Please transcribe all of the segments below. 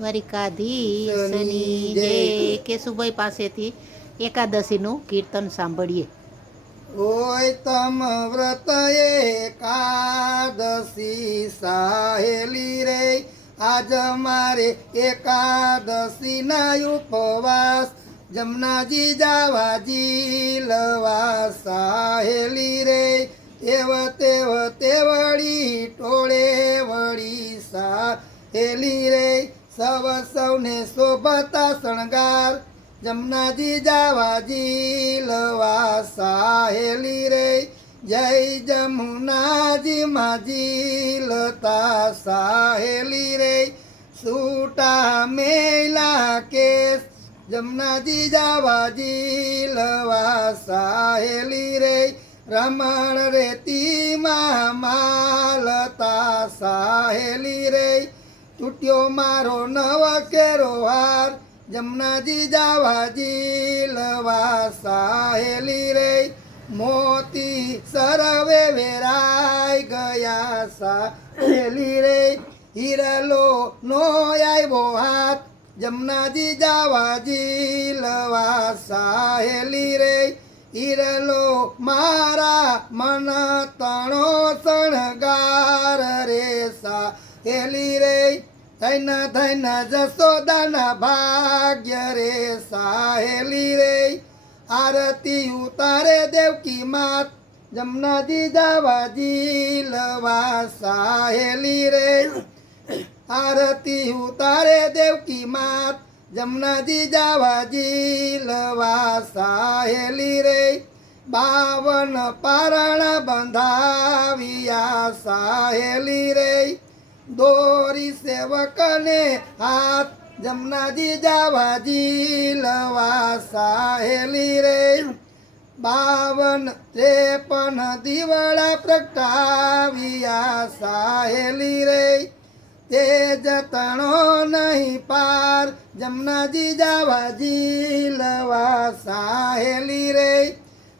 દ્વારિકાધીશની જય. કેશુભાઈ પાસેથી એકાદશીનું કીર્તન સાંભળીએ. હોય તમ વ્રત એકાદશી સાહેલી રે. આજ મારે એકાદશી ના ઉપવાસ. જમનાજી જાવાજી લવા સાહેલી રે. એવ તેવ તે વળી ટોળે વળી સાહેલી રે. સવ સૌને શોભતા શણગાર. જમનાજી જાવાજી લવા સાહેલી રે. જય જમુનાજી માજી લતા સાહેલી રે. સૂટા મેલા કેસ. જમનાજી જાવાજી લવા સાહેલી રે. રમણ રેતીમાં માલતા સાહેલી રે. તૂટ્યો મારો નવ કેરો હાર જમનાજી જાવાજી લવા સાહેલી રે મોતી સરવે વેરાઈ ગયા સાહેલી રે હિરલો નો આવ્યો હાથ જમનાજી જાવાજી લવા સાહેલી રે હિરલો મારા મન તણો શણગાર રે સાહેલી રે ધૈન ધૈન જસોદાના ભાગ્ય રે સાહેલી રે આરતી ઉતારે દેવકી માત જમનાજી જાવાજી લવા સાહેલી રે આરતી ઉતારે દેવકી માત જમનાજી જાવાજી લવા સાહેલી રે બાવન પારણ બંધાવ્યા સાહેલી રે દોરી સેવકને હાથ જમનાજી જાવાજી લવા સાહેલી રે. બાવન ત્રેપન દિવડા પ્રગટાવ્યા સાહેલી રે. તે જતણો નહીં પાર જમનાજી જાવાજી લવા સાહેલી રે.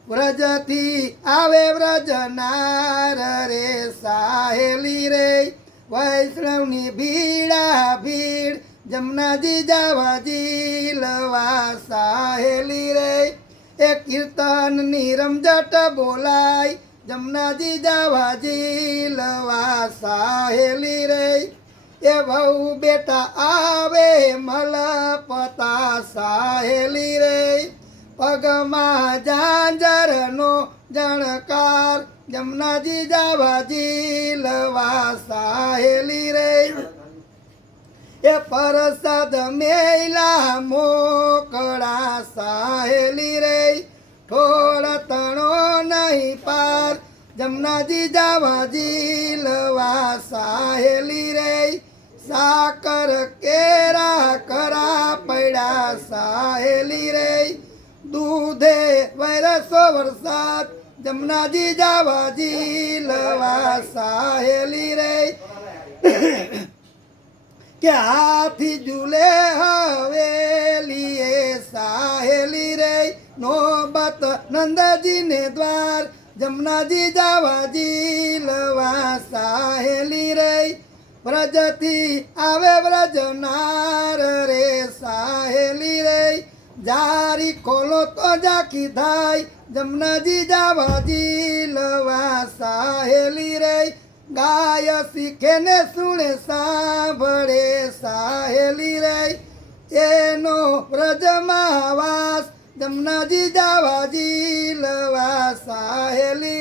વ્રજથી આવે વ્રજનાર રે સાહેલી રે. વૈષ્ણવની ભીડા ભીડ જમનાજી જાવાજી લવા સાહેલી રે. એ કીર્તનની રમઝટ બોલાય, જમનાજી જાવાજી લવા સાહેલી રે. એ વહુ બેટા આવે મલપતા સાહેલી રે. પગમાં જાંજરનો જણકાર जमनाजी जाभाजी लवासा हेली रे. ए परसाद मेला मोकडा साहेली रे. ठोळ तणो नाही पार जमनाजी जाभाजी लवा साहेली रे. साकर केरा करा पैडा साहेली रे. दूधे वैरसो वरसात जमनाजी जावाजी लवा साहेली रे. क्या हाथी झूले हवेली साहेली रे. नोबत नंदाजी ने द्वार जमनाजी जावाजी लवा साहेली रे. व्रजती आवे व्रजनार रे साहेली रे. जारी खोलो तो जाकी धाई જમનાજી જાવાજી લવા સાહેલી રે ગાય શીખે ને સુણે સાંભળે સાહેલી રે એનો વ્રજમાં વાસ જમનાજી જાવાજી લવા સાહેલી